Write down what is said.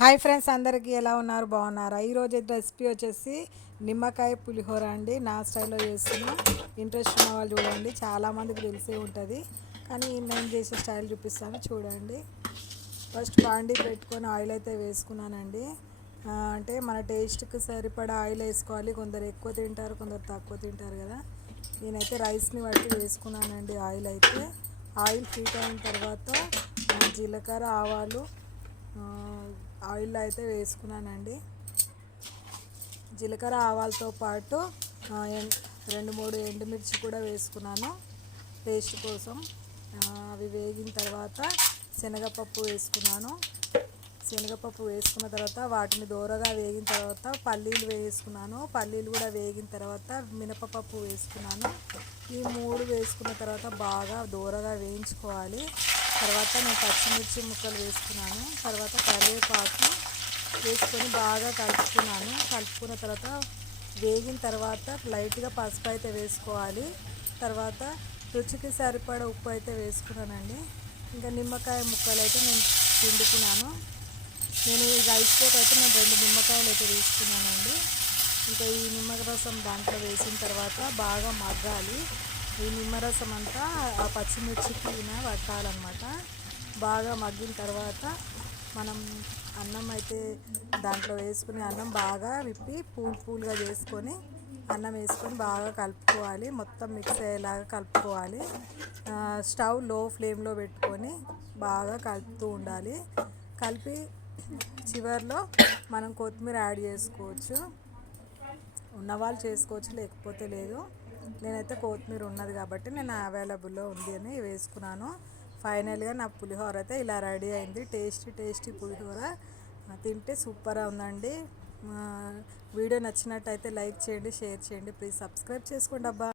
Hi friends, అందరికీ ఎలా ఉన్నారు? బాగున్నారా? ఈరోజు రెసిపీ వచ్చేసి నిమ్మకాయ పులిహోర అండి. నా స్టైల్లో చేస్తున్నా. ఇంట్రెస్ట్ ఉన్న వాళ్ళు చూడండి. చాలామందికి తెలిసే ఉంటుంది, కానీ నేను చేసే స్టైల్ చూపిస్తాను చూడండి. ఫస్ట్ బాండీ పెట్టుకొని ఆయిల్ అయితే వేసుకున్నానండి. అంటే మన టేస్ట్కి సరిపడా ఆయిల్ వేసుకోవాలి. కొందరు ఎక్కువ తింటారు, కొందరు తక్కువ తింటారు కదా. నేనైతే రైస్ని బట్టి వేసుకున్నానండి. ఆయిల్ హీట్ అయిన తర్వాత జీలకర్ర, ఆవాలు ఆయిల్లో అయితే వేసుకున్నానండి. జీలకర్ర ఆవాలతో పాటు రెండు మూడు ఎండుమిర్చి కూడా వేసుకున్నాను టేస్ట్ కోసం. అవి వేగిన తర్వాత శనగపప్పు వేసుకున్నాను. శనగపప్పు వేసుకున్న తర్వాత వాటిని దోరగా వేగిన తర్వాత పల్లీలు వేసుకున్నాను. పల్లీలు కూడా వేగిన తర్వాత మినపప్పు వేసుకున్నాను. ఈ మూడు వేసుకున్న తర్వాత బాగా దోరగా వేయించుకోవాలి. తర్వాత నేను పచ్చిమిర్చి ముక్కలు వేసుకున్నాను. తర్వాత కరివేపాకు వేసుకొని బాగా కలుపుకున్న తర్వాత వేగిన తర్వాత లైట్గా పసుపు అయితే వేసుకోవాలి. తర్వాత రుచికి సరిపడా ఉప్పు అయితే వేసుకున్నానండి. ఇంకా నిమ్మకాయ ముక్కలు అయితే నేను పిండుకున్నాను. నేను ఈ రైస్లోకి అయితే నేను 2 నిమ్మకాయలు అయితే తీసుకున్నానండి. ఇంకా ఈ నిమ్మరసం దాంట్లో వేసిన తర్వాత బాగా మగ్గాలి. ఈ నిమ్మరసం అంతా ఆ పచ్చిమిర్చికి పట్టాలన్నమాట. బాగా మగ్గిన తర్వాత మనం అన్నం అయితే దాంట్లో వేసుకుని అన్నం బాగా విప్పి పూలుగా చేసుకొని అన్నం వేసుకొని బాగా కలుపుకోవాలి. మొత్తం మిక్స్ అయ్యేలాగా కలుపుకోవాలి. స్టవ్ లో ఫ్లేమ్లో పెట్టుకొని బాగా కలుపుతూ ఉండాలి. కలిపి చివరిలో మనం కొత్తిమీర యాడ్ చేసుకోవచ్చు. ఉన్నవాళ్ళు చేసుకోవచ్చు, లేకపోతే లేదు. నేనైతే కొత్తిమీర ఉన్నది కాబట్టి నేను అవైలబుల్లో ఉంది అని వేసుకున్నాను. ఫైనల్గా నా పులిహోర అయితే ఇలా రెడీ అయింది. టేస్టీ పులిహోర. తింటే సూపర్గా ఉందండి. వీడియో నచ్చినట్టయితే లైక్ చేయండి, షేర్ చేయండి. ప్లీజ్ సబ్స్క్రైబ్ చేసుకోండి అబ్బా.